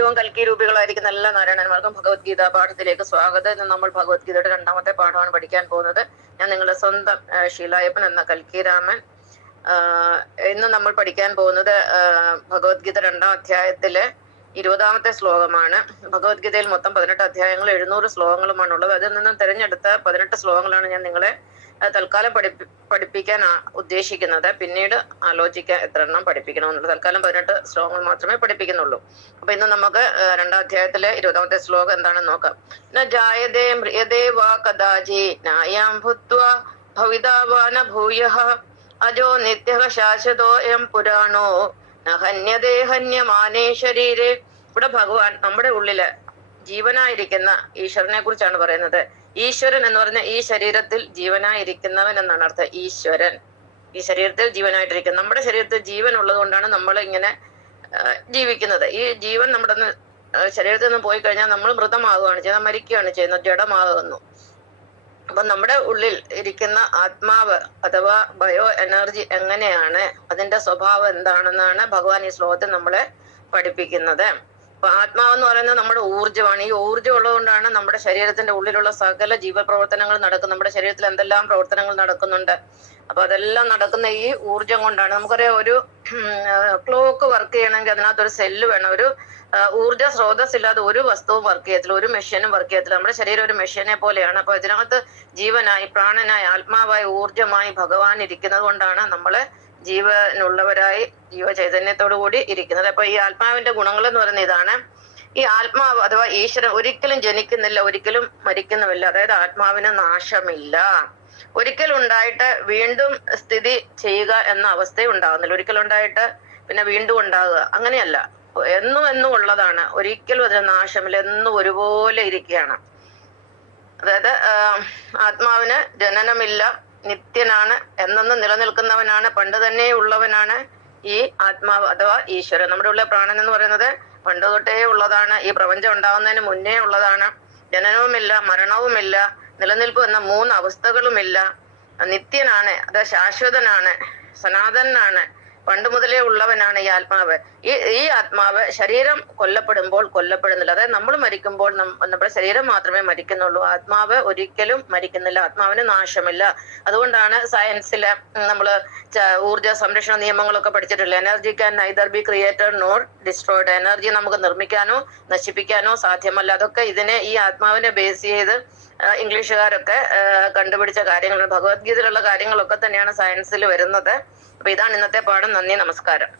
നിത്യവും കൽക്കി രൂപികളായിരിക്കുന്ന എല്ലാ നാരായണന്മാർക്കും ഭഗവത്ഗീത പാഠത്തിലേക്ക് സ്വാഗതം. ഇന്ന് നമ്മൾ ഭഗവത്ഗീതയുടെ 2ാമത്തെ പാഠമാണ് പഠിക്കാൻ പോകുന്നത്. ഞാൻ നിങ്ങളുടെ സ്വന്തം ശീലായപ്പൻ എന്ന കൽക്കിരാമൻ. ഇന്ന് നമ്മൾ പഠിക്കാൻ പോകുന്നത് ഭഗവത്ഗീത 2ാം അധ്യായത്തിലെ 20ാമത്തെ ശ്ലോകമാണ്. ഭഗവത്ഗീതയിൽ മൊത്തം 18 അധ്യായങ്ങൾ 700 ശ്ലോകങ്ങളുമാണ് ഉള്ളത്. അതിൽ നിന്നും തിരഞ്ഞെടുത്ത 18 ശ്ലോകങ്ങളാണ് ഞാൻ നിങ്ങളെ തൽക്കാലം പഠിപ്പിക്കാൻ ഉദ്ദേശിക്കുന്നത്. പിന്നീട് ആലോചിക്കാൻ എത്ര എണ്ണം പഠിപ്പിക്കണമെന്നുള്ളത്. തൽക്കാലം 18 ശ്ലോകങ്ങൾ മാത്രമേ പഠിപ്പിക്കുന്നുള്ളൂ. അപ്പൊ ഇന്ന് നമുക്ക് 2ാം അധ്യായത്തിലെ 20ാമത്തെ ശ്ലോകം എന്താണെന്ന് നോക്കാം. ന ജായതേ മ്രിയതേ വാ കദാചി നായാം ഭൂത്വാ ഭവിതാ വാ ന ഭൂയഃ അജോ നിത്യഃ ശാശ്വതോയം പുരാണോ ന ഹന്യതേ ഹന്യമാനേ ശരീരേ. ഇവിടെ ഭഗവാൻ നമ്മുടെ ഉള്ളില് ജീവനായിരിക്കുന്ന ഈശ്വരനെ കുറിച്ചാണ് പറയുന്നത്. ഈശ്വരൻ എന്ന് പറഞ്ഞ ഈ ശരീരത്തിൽ ജീവനായിരിക്കുന്നവൻ എന്നാണ് അർത്ഥം. ഈശ്വരൻ ഈ ശരീരത്തിൽ ജീവനായിട്ടിരിക്കുന്ന, നമ്മുടെ ശരീരത്തിൽ ജീവൻ ഉള്ളത് കൊണ്ടാണ് നമ്മൾ ഇങ്ങനെ ജീവിക്കുന്നത്. ഈ ജീവൻ നമ്മുടെ ശരീരത്തിൽ നിന്ന് പോയി കഴിഞ്ഞാൽ നമ്മൾ മൃതമാകുകയാണ് ചെയ്യുന്നത്, മരിക്കുകയാണ് ചെയ്യുന്നത്, ജഡമാകുന്നു. അപ്പൊ നമ്മുടെ ഉള്ളിൽ ഇരിക്കുന്ന ആത്മാവ് അഥവാ ബയോ എനർജി എങ്ങനെയാണ്, അതിന്റെ സ്വഭാവം എന്താണെന്നാണ് ഭഗവാൻ ഈ ശ്ലോകത്തിൽ നമ്മളെ പഠിപ്പിക്കുന്നത്. അപ്പൊ ആത്മാവെന്ന് പറയുന്നത് നമ്മുടെ ഊർജ്ജമാണ്. ഈ ഊർജ്ജം ഉള്ളതുകൊണ്ടാണ് നമ്മുടെ ശരീരത്തിന്റെ ഉള്ളിലുള്ള സകല ജീവപ്രവർത്തനങ്ങൾ നടക്കുന്നത്. നമ്മുടെ ശരീരത്തിൽ എന്തെല്ലാം പ്രവർത്തനങ്ങൾ നടക്കുന്നുണ്ട്, അപ്പൊ അതെല്ലാം നടക്കുന്ന ഈ ഊർജ്ജം കൊണ്ടാണ്. നമുക്കറിയാം, ഒരു ക്ലോക്ക് വർക്ക് ചെയ്യണമെങ്കിൽ അതിനകത്തൊരു സെല്ല് വേണം. ഒരു ഊർജ്ജ സ്രോതസ് ഇല്ലാതെ ഒരു വസ്തുവും വർക്ക് ചെയ്യത്തില്ല, ഒരു മെഷീനും വർക്ക് ചെയ്യത്തില്ല. നമ്മുടെ ശരീരം ഒരു മെഷീനെ പോലെയാണ്. അപ്പൊ ഇതിനകത്ത് ജീവനായി, പ്രാണനായി, ആത്മാവായി, ഊർജ്ജമായി ഭഗവാൻ ഇരിക്കുന്നത് കൊണ്ടാണ് നമ്മള് ജീവനുള്ളവരായി ജീവചൈതന്യത്തോടു കൂടി ഇരിക്കുന്നത്. അപ്പൊ ഈ ആത്മാവിന്റെ ഗുണങ്ങൾ എന്ന് പറയുന്നത് ഇതാണ്. ഈ ആത്മാവ് അഥവാ ഈശ്വരൻ ഒരിക്കലും ജനിക്കുന്നില്ല, ഒരിക്കലും മരിക്കുന്നുമില്ല. അതായത് ആത്മാവിന് നാശമില്ല. ഒരിക്കൽ ഉണ്ടായിട്ട് വീണ്ടും സ്ഥിതി ചെയ്യുക എന്ന അവസ്ഥ ഉണ്ടാകുന്നില്ല. ഒരിക്കൽ ഉണ്ടായിട്ട് പിന്നെ വീണ്ടും ഉണ്ടാകുക, അങ്ങനെയല്ല. എന്നും ഉള്ളതാണ്. ഒരിക്കലും അതിന് നാശമില്ല, എന്നും ഒരുപോലെ ഇരിക്കുകയാണ്. അതായത് ആത്മാവിന് ജനനമില്ല, നിത്യനാണ്, എന്നെന്നും നിലനിൽക്കുന്നവനാണ്, പണ്ട് തന്നെ ഉള്ളവനാണ് ഈ ആത്മാവ് അഥവാ ഈശ്വരൻ. നമ്മുടെ ഉള്ള പ്രാണൻ എന്ന് പറയുന്നത് പണ്ട് തൊട്ടേ ഉള്ളതാണ്. ഈ പ്രപഞ്ചം ഉണ്ടാവുന്നതിന് മുന്നേ ഉള്ളതാണ്. ജനനവുമില്ല, മരണവുമില്ല, നിലനിൽപ്പ് എന്ന 3 അവസ്ഥകളുമില്ല. നിത്യനാണ്, അത് ശാശ്വതനാണ്, സനാതനാണ്, പണ്ട് മുതലേ ഉള്ളവനാണ് ഈ ആത്മാവ്. ഈ ആത്മാവ് ശരീരം കൊല്ലപ്പെടുമ്പോൾ കൊല്ലപ്പെടുന്നില്ല. അതായത് നമ്മൾ മരിക്കുമ്പോൾ നമ്മുടെ ശരീരം മാത്രമേ മരിക്കുന്നുള്ളൂ. ആത്മാവ് ഒരിക്കലും മരിക്കുന്നില്ല, ആത്മാവിന് നാശമില്ല. അതുകൊണ്ടാണ് സയൻസിലെ നമ്മള് ഊർജ്ജ സംരക്ഷണ നിയമങ്ങളൊക്കെ പഠിച്ചിട്ടില്ല. Energy can neither be created nor destroyed. Energy നമുക്ക് നിർമ്മിക്കാനോ നശിപ്പിക്കാനോ സാധ്യമല്ല. അതൊക്കെ ഈ ആത്മാവിനെ ബേസ് ചെയ്ത് ഇംഗ്ലീഷുകാരൊക്കെ കണ്ടുപിടിച്ച കാര്യങ്ങൾ, ഭഗവത്ഗീതയിലുള്ള കാര്യങ്ങളൊക്കെ തന്നെയാണ് സയൻസിൽ വരുന്നത്. അപ്പൊ ഇതാണ് ഇന്നത്തെ പാഠം. നന്ദി, നമസ്കാരം.